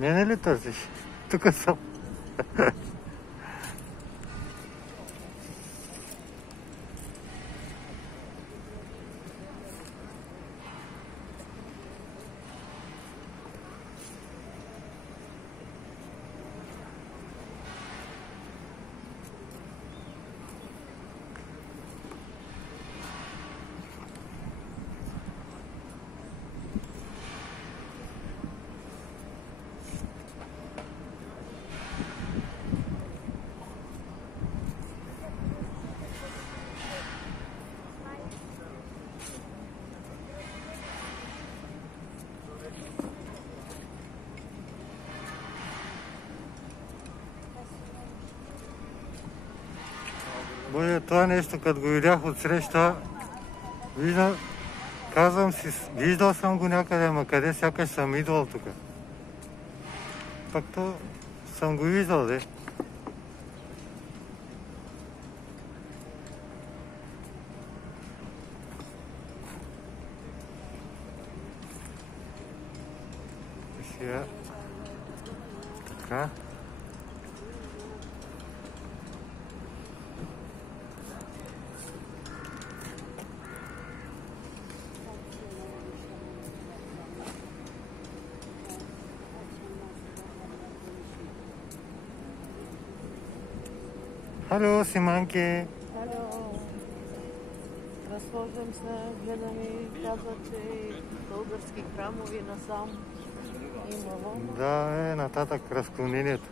Мене ли търсиш? Тук съм. Боля, това нещо, като го видях отсреща, казвам си, виждал съм го някъде, ама къде сякаш съм идвал тук. Пак то съм го виждал, де. Сега, така. Хало, Симанке! Хало! Разхождам се, гледам и казват, че български храмови насам имало. Да, нататък разклонението.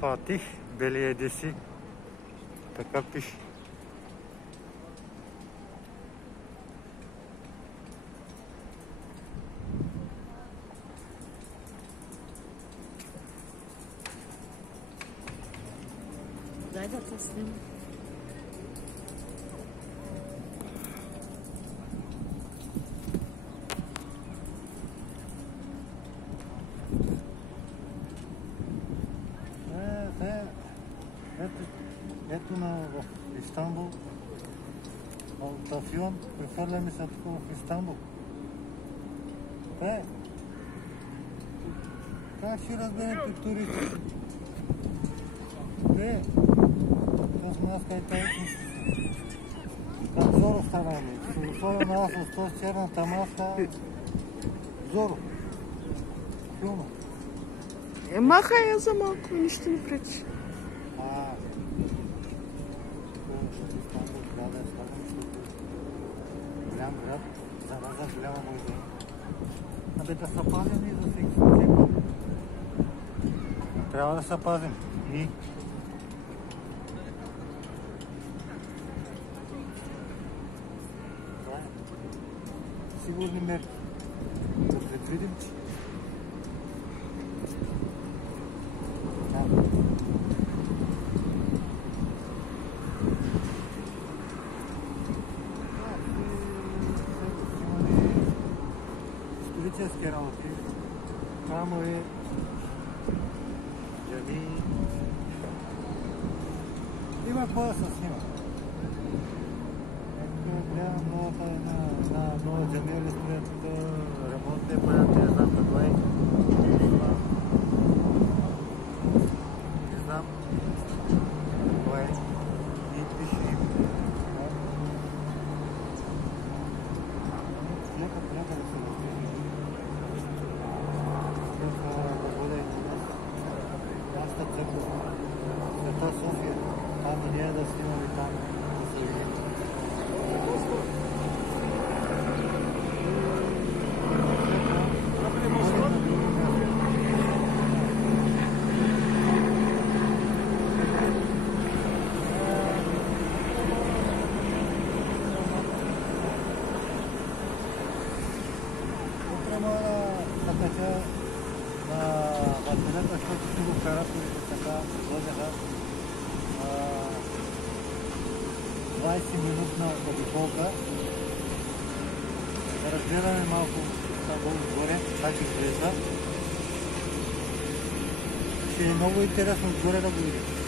Fatih Belediyesi, така пише. Дай да те снимам. Ето в Истанбул, от Афион, прехвърляме се тук в Истанбул. Как ще разберете туристите? Това с маска и тази. Как Зоро стана? Ще го сложа на аз с този черната маска. Зоро. Филма. Махай я за малко, нищо не пречи. Голям град, зараза голяма може. Абе да се пазим и за всеки случай. Трябва да се пазим. И сигурни мерки. Да предвидим, че исторически работи, храмове, джамии. Има какво да се снима. Гледам нова джамия ли стоят, ремонтни проекти, не знам какво е. Не знам какво е. И пише лека да се разпише. Да бъде нашата църква, Света София, там и ние да снимаме там, да се видим. Така на въртелета, защото си го караторите така сложаха 20 минутна обиколка. Да разгледаме малко там отгоре, как изглежда. Ще е много интересно отгоре да го видим.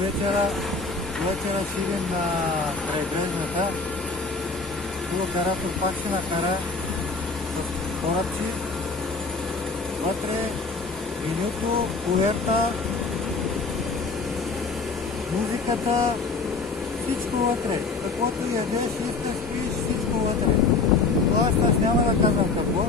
Вечера ще идем на крайбрежната. Тук оператор пак ще накара с корабчи. Вътре менюто, куверта, музиката, всичко вътре. Каквото ядеш, искаш, пиеш, всичко вътре. Но аз няма да казвам какво.